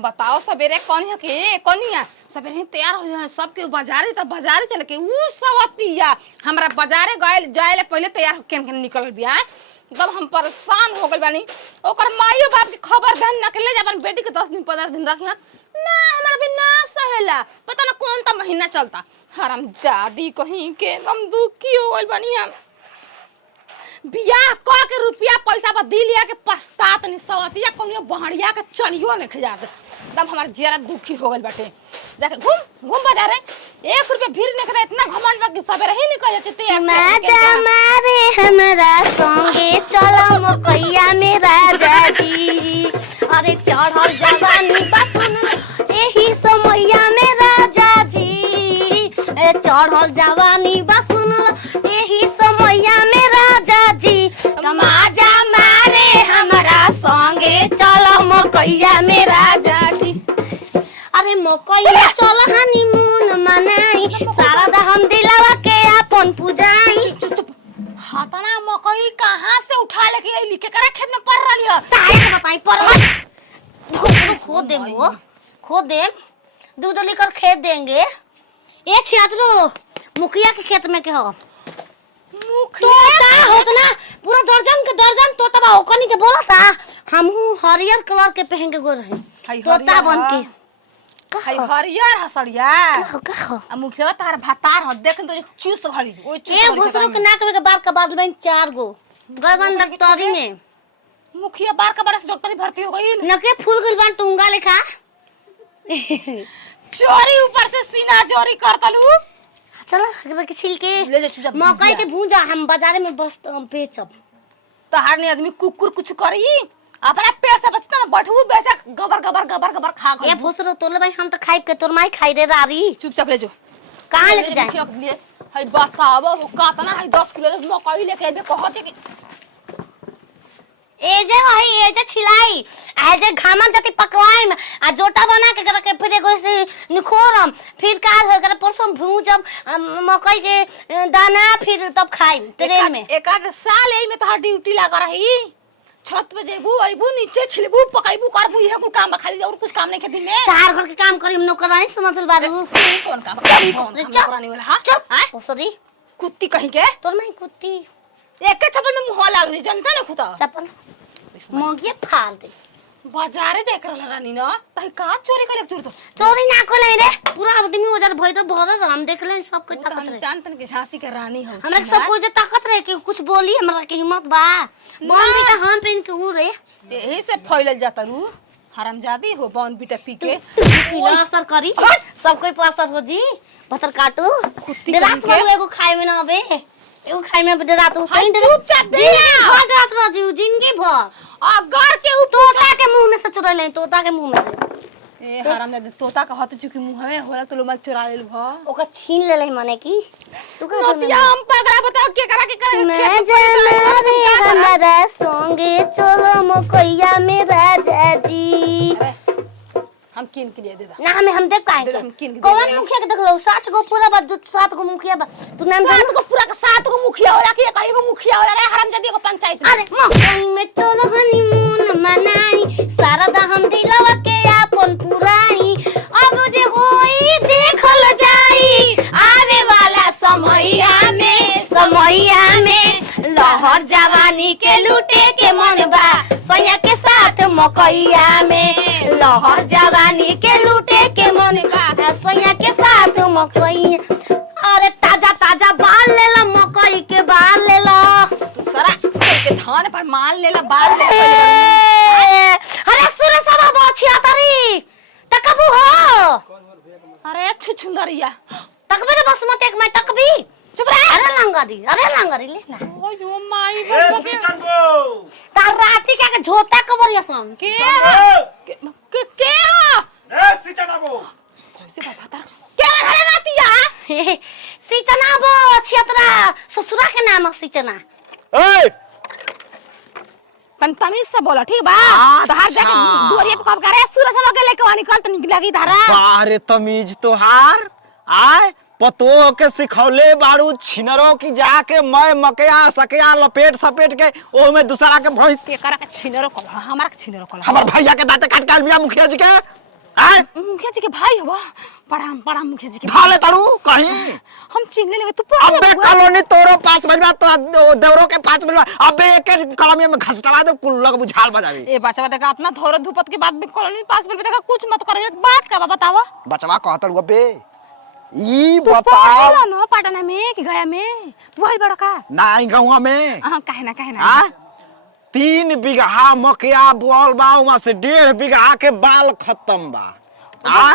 बताओ सवेरे कौन है के कौनिया सवेरे तैयार हो जाए सबके बाजारे तब बाजारे चल के ऊ सवतिया हमरा बाजारे गए जाए पहले तैयार केन केन निकल बिया एकदम हम परेशान हो गइल बानी ओकर माईयो बाप के खबर धन न के ले जाबन बेटी के 10 दिन 15 दिन रखिया ना हमरा भी ना सहेला पता ना कौन ता महीना चलता हराम जादी कहीं के एकदम दुखी हो गइल बानी हम बियाह क के रुपया पैसा पर दी लिया के पछतात नहीं सवतिया कौनियो बहड़िया के चनियो नहीं खजात एकदम हमार जियरा दुखी हो गइल बाटे जाके घूम घूम बाजारे 1 रुपया भीड़ नहीं खदा इतना घमंड बा कि सवेरे ही निकल जाते तैयार माजा मारे हमरा संगे चलो मकैया में राजा जी अरे चढ़ल जवानी बसुन एही समैया में राजा जी चढ़ल जवानी बसुन एही समैया में राजा जी माजा मारे हमरा संगे चलो मकैया में राजा जी अरे मकैया चल हनीमून मनाई सारा हम दिलवा के अपन पूजाई चुप हाथना मकई कहां से उठा लेके आई लिखे करे खेत में पड़ रहली है ताई बताई पर खो दे वो खो दे दूध लेकर खेत देंगे ए छियातरो मुखिया के खेत में के हो मुखिया होत ना पूरा दर्जन तोता ओकनी के बोलता हमहू हरियर कलर के पहन के गो रही तोता बन के हाय हरियर हसड़िया कहो आ मुखिया तार भातार ह देख तो चूस घली ओइ चूस ए घोसरो के नाक में के बार का बाद में 4 गो गर्दन डॉक्टरी में मुखिया बार का बार से डॉक्टरी भर्ती हो गई नके फूल गइल बन टुंगा लेखा चोरी ऊपर से सीना चोरी करतलू चलो अगर के छिल के ले जा चुजा मकई के भूंजा हम बाजार में बस बेचब तहार ने आदमी कुकुर कुछ करी अपना पेट से बचता ना बैठू बेचा गबर खा ए भोसरो तोले भाई हम तो खाई के तोर माई खाई रे रारी चुपचाप ले जो कहां लेके जाए हई बताव हो कातना हई 10 किलो मकई लेके आबे कहते कि ए जे रही ए जे छिलाई आ जे घामन जति पकवाई में आ जोटा बना के कर के फिर एगो से निखोरम फिर काल हो कर परसों भूजब मकई के दाना फिर तब खाई ट्रेन में एक आध साल एई में तो ड्यूटी लगा रही छत पे जेबू अइबू नीचे छिलबू पकाइबू करबू इहे कुल काम खाली और कुछ काम नहीं के दिन में तार घर के काम करी नौकरानी समझल बारू कौन काम करी कौन नौकरानी वाला हां चुप ओसदी कुत्ती कहीं के तोर माई कुत्ती एक के चप्पल में मुंह लाल हो जनता न खुदा चप्पल मोगिए फाड़ दे बाजारे जाए कर रानी न तही का चोरी करे चोर तो चोरी ना को रे पूरा आदमी उधर भई तो भरल हम देख ले सब कुछ ताकत हम रहे जानतन के झांसी के रानी हो हमरा सब कुछ ताकत रहे कि कुछ बोली हमरा के हिम्मत बा बोल भी तो हम पेन के उ रे यही से फैलल जाता रू हरामजादी हो बॉन बीटा पी के पीला असर करी सब कोई पर असर हो जी भतर काटू कुत्ती रात के एगो खाए में ना आवे एगो खाए में रात हो सही चुपचाप दे हर रात रह जिंदगी भर अगर के तोता के मुंह में से चुरा ले तोता के मुंह में से ए हराम ने तोता का हाथ चुकी मुंह में होला तो लोग चुरा लेलु ह ओका छीन ले माने की तू का नतिया हम पगड़ा बताओ के करा मैं जाना रे हमारा संगे चलो मकैया में राजा जी हम किन के लिए दे दा ना हम देख पाएंगे हम किन के कौन मुखिया के देख लो 7 गो पूरा बात 7 गो मुखिया बा तू नाम 7 गो पूरा का 7 गो मुखिया होला कि कहीं गो मुखिया होला रे हरामजादी को पंचायत में अरे मकई में चलो हनीमून मनाई सारा हम दिलवा के अपन पुराई अब जे होई देखल जाई आवे वाला समैया में लहर जवानी के लूटे के मन बा सैया के साथ मकैया में लहर जवानी के लूटे के मन बा सैया के साथ मकैया अरे ताजा बाल लेला मकई के बाल लेला दूसरा के धान पर माल लेला बाल ले अरे सुरे सब बचिया तरी तकबू हो अरे छुछुंदरिया तकबे रे बस मत एक मैं तकबी चुप रह अरे लांगरी ले ना ओ जो माई बस तार राती के झोता कबरिया सन के हो ए सिचनाबो कैसे पता क्या घरे रातिया सिचना बो छियतरा ससुरा के नाम सिचना ए तन तमीज से बोला ठीक बा तहार जाके दुरिया पे कब करे सूरज सब के लेके निकल त निकल लगी धारा अरे तमीज तोहार आय पतो के सिखौले बारू छिनरो की जाके मैं मकया सकया लपेट सपेट के ओ में दूसरा के भैंस के करा के छिनरो को हमारा के छिनरो को हमर भैया के दांत काट के अलमिया मुखिया जी के आय मुखिया जी के भाई हवा प्रणाम प्रणाम मुखिया जी के भाले तड़ू कहीं हम चिन लेंगे तू पढ़ अबे कॉलोनी तोरो पास बनवा तो देवरो के पास बनवा अबे एक कलमी में घसटवा दे कुल लग बुझाल बजावे ए बचवा देखा अपना थोड़ा धूपत के बाद में कॉलोनी पास में देखा कुछ मत करो एक बात का बतावा बचवा कहतर गबे ई तू बताओ पढ़ला ना पटना में कि गया में तू वही बड़ा का ना गाँव में हां काहे ना आ 3 बीघा मकया बोल बा वहां से 1.5 बीघा के बाल खत्म बा आ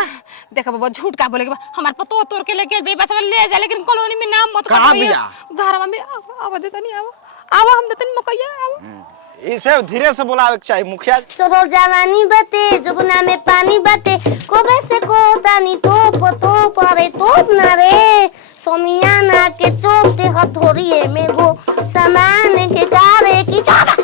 देखा बाबा झूठ का बोले के हमार पतो तोड़ के लेके बे बचवा ले जा लेकिन कॉलोनी में नाम मत कहाँ बिया? घरवा में आवा देता नहीं आवा हम देतन मकैया आवा इसे धीरे से बोलावे के चाहिए मुखिया चलो जवानी बते जबना में पानी बते कोबे से को तानी तो परे तो न रे सोमियाना के चोपते हथोड़िए में वो सामान के कारे की चाबा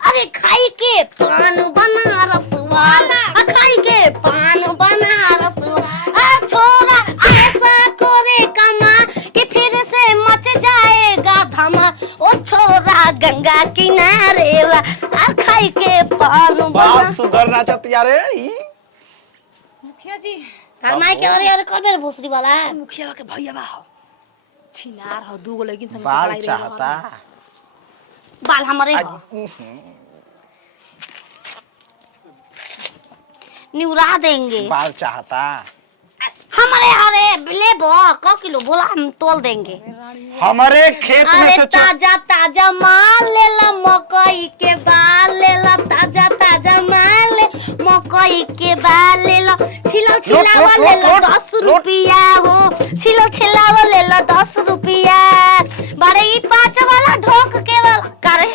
अरे खाई के पान बना रसवाला खाई के पान बना रसवाला छोरा ऐसा करे कमा कि फिर से मच जाएगा धमा ओ छोरा गंगा किनारे वा खाई के पान बाल बना सुगर नाचतिया रे ई मुखिया जी हमारे के अरे कर मेरे भोसरी वाला मुखिया के भैया बा हो छिनार हो दू गो लेकिन समय बाल चाहता बाल हमारे हो निउरा देंगे बाल चाहता हमारे हरे लेबो क किलो बोला हम तोल देंगे हमारे खेत में अरे से ताजा ताजा माल ले ला मकई के बाल ले ला ताजा ताजा माल ले मकई के बाल ले ला छिला छिलावा ले ला 10 रुपया हो छिला छिलावा ले ला 10 रुपया बारे ई 5 वाला ढोक के वाला करे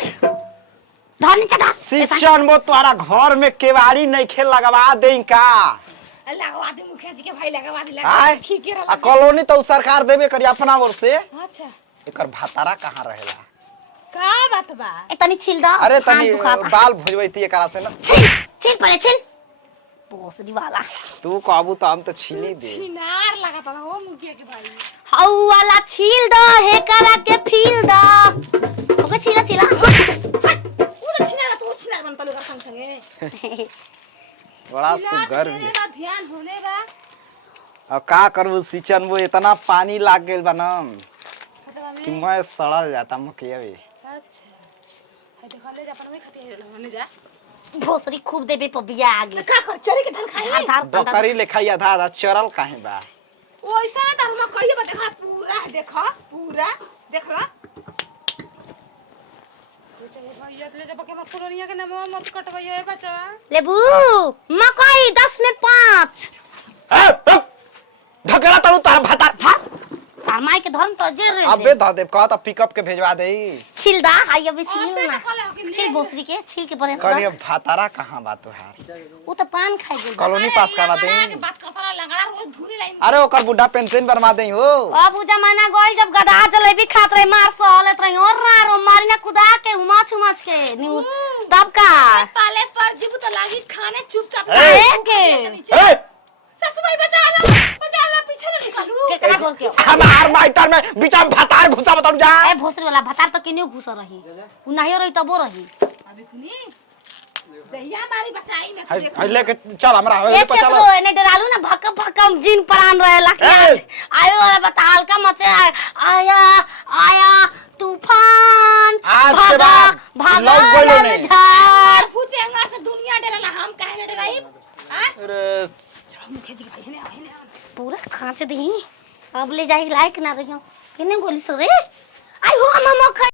धनी चटा शिक्षण वो तुम्हारा घर में केवाड़ी नहीं खेल लगवा दे का लगवा दे मुखिया जी के भाई लगवा दे आय ठीक है आ कॉलोनी तो सरकार देबे करी अपना ओर से अच्छा एकर भातारा कहाँ रहेला का बात बा ए तनी छिल दो अरे तनी हाथ दुखाता। बाल भुजबैती एकरा से ना छिल छिल पहले छिल भोसरी वाला तू कहबू तो हम तो छीली दे छिनार लगाता ना हो मुखिया के भाई हाउ वाला छील दो हे करा के फील दो ओके छिला छिला उ तो छिनार तू छिनार बन तलु संग संगे बड़ा सुगर भी है। ध्यान होने बा अब का करबू सिंचन वो इतना पानी लाग गेल बा ना फटवा में कि मैं सड़ल जाता मकइया भी अच्छा है देखा ले जा अपन में खती ले जा भोसरी खूब देबे पबिया आगे का कर चरी के धन खाई आधार बकरी लेखाई आधा आधा चरल काहे बा ओइसा ना धर्म कहिए बा देखा पूरा देखला चले भैया ले जा बके मत पुरनिया के नाम मत कटवैया ए बच्चा लेबू मकई 10 में 5 ढकेला तड़ू तार भाता था तारमाई के धर्म तो जे रे अबे ध दे कहता पिकअप के भेजवा दे छिल दा हाय अबे छिल अबे ना तो कल हो के छिल भोसरी के छिल के बने करिए भातारा कहाँ बा तुहार वो तो पान खाई गेल कॉलोनी पास करवा दे के बात करता लंगड़ा रोज धुरी लाइन अरे ओकर बुढ़ा पेंशन बनवा दे हो अब उ जमाना गइल जब गधा जलेबी खात रहे मार सहलत रही और रारो मारिना कुदा के उमाच उमाच के न्यू तब का पाले पर जीबू तो लागी खाने चुपचाप ए के ए ससुई बचा ला पीछे न निकलू केकरा बोल के हमार माइटर में बीचा में भातार घुसा बताऊ जा ए भोसरी वाला भतार तो केनियो घुस रही उ नहीं रही तबो रही अबे खुनी जहिया मारी बचाई में तुझे है लेके चल हमरा ए होए पर चल छेत्रो एने डरालू ना भक्कम भक्कम जिन परान रहेला कि आज आयो वाला बता हल्का मचे आया तूफान आज के बाद भागा लौट गइलो ने। झाड़ पूछे अंगार से दुनिया डरला हम काहे न डराई हां अरे चलो मुखिया जी के भाई ने पूरा खांच दी अब ले जाए लायक ना रहियो केने गोली सो रे आई हो मामा